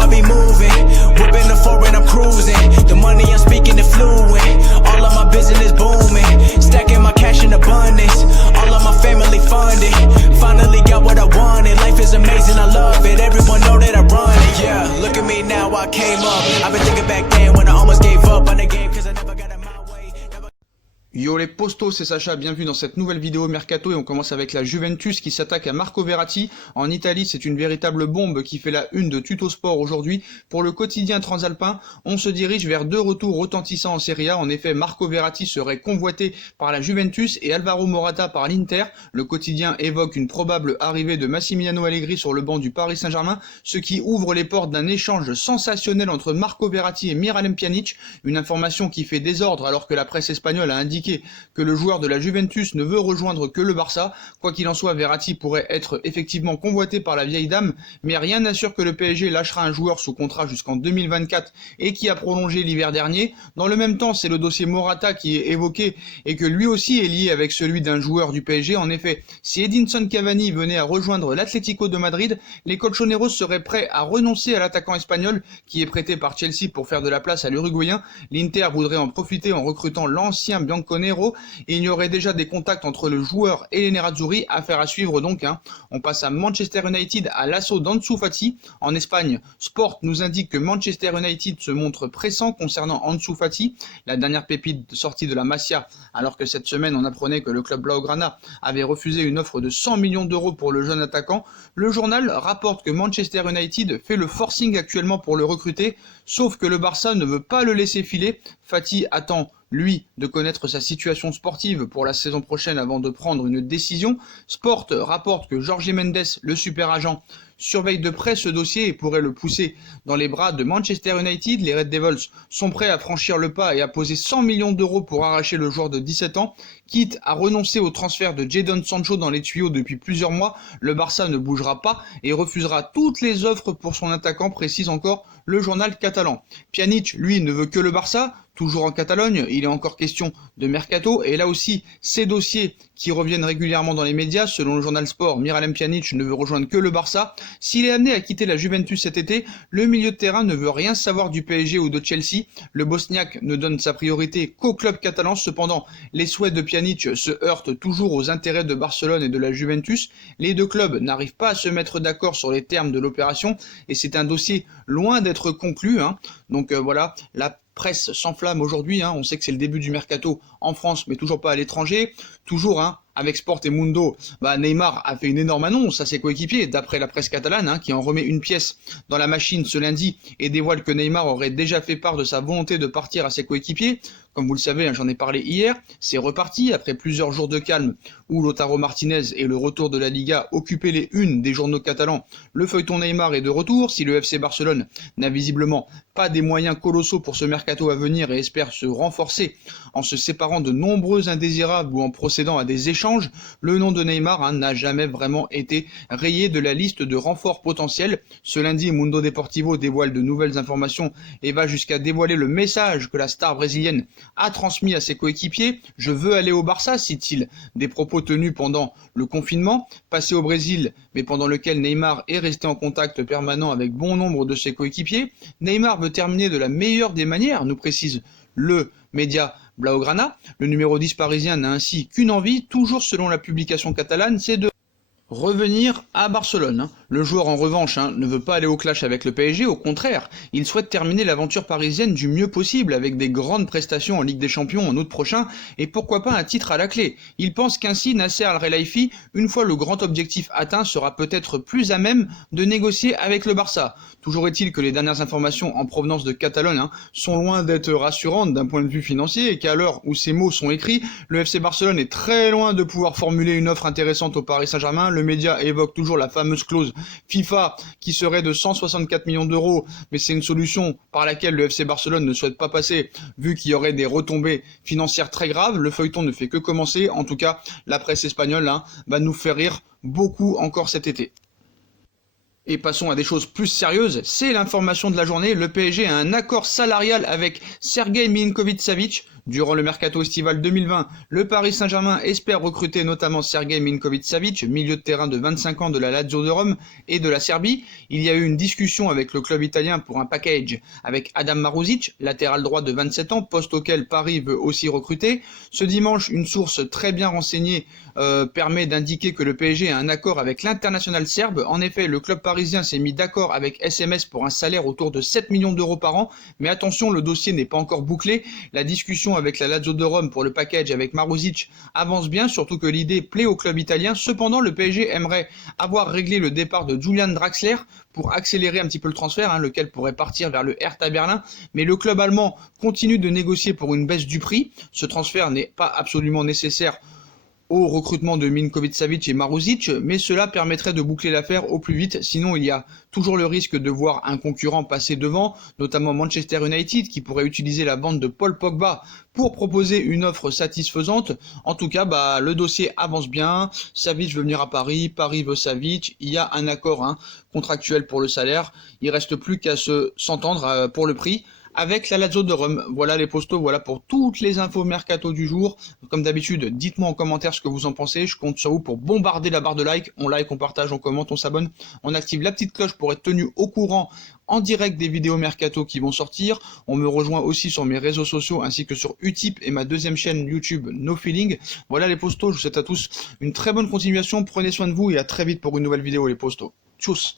I be moving, whipping the foreign, I'm cruising. The money I'm speaking is fluent. All of my business booming, stacking my cash in abundance. All of my family funded. Finally got what I wanted. Life is amazing, I love it. Everyone know that I run it. Yeah, look at me now, I came up. I've been thinking back then when I almost gave up on the game, cause I never got in my way. Yo les postos, c'est Sacha, bienvenue dans cette nouvelle vidéo Mercato et on commence avec la Juventus qui s'attaque à Marco Verratti. En Italie, c'est une véritable bombe qui fait la une de Tuto Sport aujourd'hui. Pour le quotidien transalpin, on se dirige vers deux retours retentissants en Serie A. En effet, Marco Verratti serait convoité par la Juventus et Alvaro Morata par l'Inter. Le quotidien évoque une probable arrivée de Massimiliano Allegri sur le banc du Paris Saint-Germain, ce qui ouvre les portes d'un échange sensationnel entre Marco Verratti et Miralem Pjanic. Une information qui fait désordre alors que la presse espagnole a indiqué que le joueur de la Juventus ne veut rejoindre que le Barça. Quoi qu'il en soit, Verratti pourrait être effectivement convoité par la vieille dame, mais rien n'assure que le PSG lâchera un joueur sous contrat jusqu'en 2024 et qui a prolongé l'hiver dernier. Dans le même temps, c'est le dossier Morata qui est évoqué et que lui aussi est lié avec celui d'un joueur du PSG. En effet, si Edinson Cavani venait à rejoindre l'Atlético de Madrid, les colchoneros seraient prêts à renoncer à l'attaquant espagnol qui est prêté par Chelsea pour faire de la place à l'Uruguayen. L'Inter voudrait en profiter en recrutant l'ancien Bianconero et il y aurait déjà des contacts entre le joueur et les Nerazzurri, affaire à suivre donc. On passe à Manchester United à l'assaut d'Ansu Fati. En Espagne, Sport nous indique que Manchester United se montre pressant concernant Ansu Fati, la dernière pépite sortie de la Masia, alors que cette semaine on apprenait que le club Blaugrana avait refusé une offre de 100 millions d'euros pour le jeune attaquant. Le journal rapporte que Manchester United fait le forcing actuellement pour le recruter, sauf que le Barça ne veut pas le laisser filer. Fati attend lui, de connaître sa situation sportive pour la saison prochaine avant de prendre une décision. Sport rapporte que Jorge Mendes, le super agent, surveille de près ce dossier et pourrait le pousser dans les bras de Manchester United. Les Red Devils sont prêts à franchir le pas et à poser 100 millions d'euros pour arracher le joueur de 17 ans. Quitte à renoncer au transfert de Jadon Sancho dans les tuyaux depuis plusieurs mois, le Barça ne bougera pas et refusera toutes les offres pour son attaquant, précise encore le journal catalan. Pjanic, lui, ne veut que le Barça. Toujours en Catalogne, il est encore question de Mercato, et là aussi, ces dossiers qui reviennent régulièrement dans les médias. Selon le journal Sport, Miralem Pjanic ne veut rejoindre que le Barça. S'il est amené à quitter la Juventus cet été, le milieu de terrain ne veut rien savoir du PSG ou de Chelsea. Le Bosniaque ne donne sa priorité qu'au club catalan. Cependant, les souhaits de Pjanic se heurtent toujours aux intérêts de Barcelone et de la Juventus. Les deux clubs n'arrivent pas à se mettre d'accord sur les termes de l'opération, et c'est un dossier loin d'être conclu. Donc voilà, la presse s'enflamme aujourd'hui, on sait que c'est le début du mercato en France, mais toujours pas à l'étranger. Toujours, avec Sport et Mundo, Neymar a fait une énorme annonce à ses coéquipiers, d'après la presse catalane, qui en remet une pièce dans la machine ce lundi et dévoile que Neymar aurait déjà fait part de sa volonté de partir à ses coéquipiers. Comme vous le savez, j'en ai parlé hier, c'est reparti après plusieurs jours de calme où Lautaro Martinez et le retour de la Liga occupaient les unes des journaux catalans. Le feuilleton Neymar est de retour. Si le FC Barcelone n'a visiblement pas des moyens colossaux pour ce mercato à venir et espère se renforcer en se séparant de nombreux indésirables ou en procédant à des échanges, le nom de Neymar n'a jamais vraiment été rayé de la liste de renforts potentiels. Ce lundi, Mundo Deportivo dévoile de nouvelles informations et va jusqu'à dévoiler le message que la star brésilienne a transmis à ses coéquipiers. « Je veux aller au Barça », cite-t-il, des propos tenus pendant le confinement, passé au Brésil, mais pendant lequel Neymar est resté en contact permanent avec bon nombre de ses coéquipiers. Neymar veut terminer de la meilleure des manières, nous précise le média Blaugrana. Le numéro 10 parisien n'a ainsi qu'une envie, toujours selon la publication catalane, c'est de revenir à Barcelone. Le joueur en revanche ne veut pas aller au clash avec le PSG, au contraire, il souhaite terminer l'aventure parisienne du mieux possible avec des grandes prestations en Ligue des Champions en août prochain et pourquoi pas un titre à la clé. Il pense qu'ainsi Nasser Al-Khelaifi, une fois le grand objectif atteint, sera peut-être plus à même de négocier avec le Barça. Toujours est-il que les dernières informations en provenance de Catalogne sont loin d'être rassurantes d'un point de vue financier et qu'à l'heure où ces mots sont écrits, le FC Barcelone est très loin de pouvoir formuler une offre intéressante au Paris Saint-Germain. Le média évoque toujours la fameuse clause FIFA qui serait de 164 millions d'euros, mais c'est une solution par laquelle le FC Barcelone ne souhaite pas passer, vu qu'il y aurait des retombées financières très graves. Le feuilleton ne fait que commencer. En tout cas, la presse espagnole va nous faire rire beaucoup encore cet été. Et passons à des choses plus sérieuses, c'est l'information de la journée, le PSG a un accord salarial avec Sergej Milinkovic-Savic. Durant le mercato estival 2020, le Paris Saint-Germain espère recruter notamment Sergej Milinkovic-Savic, milieu de terrain de 25 ans de la Lazio de Rome et de la Serbie. Il y a eu une discussion avec le club italien pour un package avec Adam Marusic, latéral droit de 27 ans, poste auquel Paris veut aussi recruter. Ce dimanche, une source très bien renseignée permet d'indiquer que le PSG a un accord avec l'international serbe. En effet, le club parisien s'est mis d'accord avec SMS pour un salaire autour de 7 millions d'euros par an. Mais attention, le dossier n'est pas encore bouclé. La discussion avec la Lazio de Rome pour le package avec Marusic avance bien, surtout que l'idée plaît au club italien. Cependant, le PSG aimerait avoir réglé le départ de Julian Draxler pour accélérer un petit peu le transfert, lequel pourrait partir vers le Hertha Berlin. Mais le club allemand continue de négocier pour une baisse du prix. Ce transfert n'est pas absolument nécessaire au recrutement de Milinkovic-Savic et Marusic, mais cela permettrait de boucler l'affaire au plus vite, sinon il y a toujours le risque de voir un concurrent passer devant, notamment Manchester United qui pourrait utiliser la vente de Paul Pogba pour proposer une offre satisfaisante. En tout cas, le dossier avance bien, Savic veut venir à Paris, Paris veut Savic, il y a un accord contractuel pour le salaire, il reste plus qu'à s'entendre pour le prix avec la Lazio de Rome. Voilà les postos, voilà pour toutes les infos mercato du jour. Comme d'habitude, dites-moi en commentaire ce que vous en pensez. Je compte sur vous pour bombarder la barre de like. On like, on partage, on commente, on s'abonne. On active la petite cloche pour être tenu au courant en direct des vidéos mercato qui vont sortir. On me rejoint aussi sur mes réseaux sociaux ainsi que sur Utip et ma deuxième chaîne YouTube No Feeling. Voilà les postos, je vous souhaite à tous une très bonne continuation. Prenez soin de vous et à très vite pour une nouvelle vidéo les postos. Tchuss.